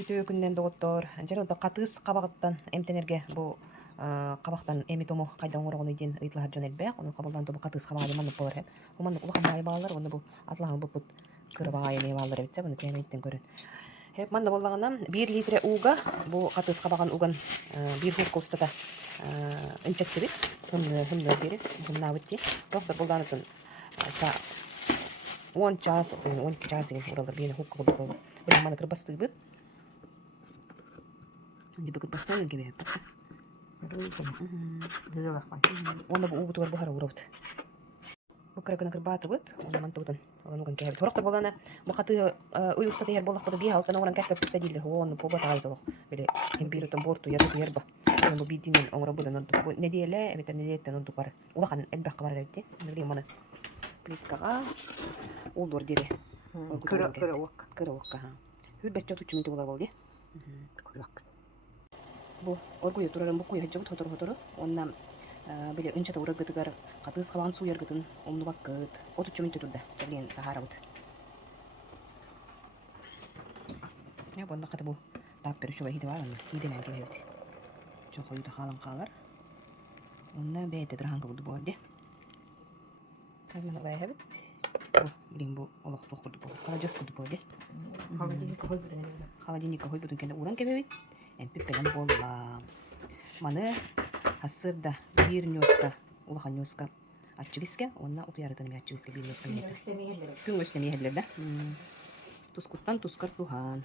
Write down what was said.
үтө күннен доғыттор. Жер онда қатыс қабағыттан эмтенерге бұл қабақтан эми тому қайдан оңырағын үйден ыйтлахар жон элбек. Оны қабылдан тобы қатыс қабағы деманып болар. Оманды ұлыған майы бағалар, оны бұл атлағын бұл кыры бағайы не бағалар әбітсе, бұны кәмейттен көрін. Манда болағынан 1 литре уға, бұл қатыс қабаған уған 1 хурка ұстата үнчеттірі, хымды беріп, хымна өтте. Тоқтар болданытын 10 час, 12 час деген уралар бейіні хурка болды болды. Бұл маны кірбасты бұд. Онды бұкыт бастайын кебе әпті. Онда бұл ұғыты бар бұхара ұрабыд. Бұл кірі кірбаты бұд, оны манты бұдын. Олан оған кәбет. Торықтар боланы бұқаты үй ұстаты ер болақ бұды бей халықтан оған кәспәп бітті дейлер. Оны бұба тағайды олық. Біле кембирутын борту языты ер бұ. Оны бұл бейдінен оңыра бұдын. Не дейлі, әбеттер не дейттен онды бар. Олақан әлбәқ қабар әбетте. Білейм оны плиткаға олдор дере. Кірі уаққа. Хүлбәт жау тұчы мінті олар болды. Бұл оргуя турарын бұл қойы жау тұтыры. Онна Böyle önce de uğrak gıdıgar, katız kalan su yer gıdın, omlu bak gıd. O tutçu minti durda, tabiyen tahara bıd. Ya bunda katı bu tap beri şuva hidi var mı? Hidelen gibi hedi. Çok oyu da kalan kalar. Onunla beyde dırhanka buldu bu arada. Tabiyen olaya hebit. Bu, bilin bu olak tokurdu bu. Kalacağız buldu bu arada. Kaladinika koy budun kendi uğran gibi hebit. Empipelen bolla. Manı Hasırda bir nyoska, ulakan nyoska açıgiske, onna otu yarıtanı bir açıgiske bir nyoska niyeti. Gün göstermeyi hedlerdi. Tuskuttan tuskar tuhan.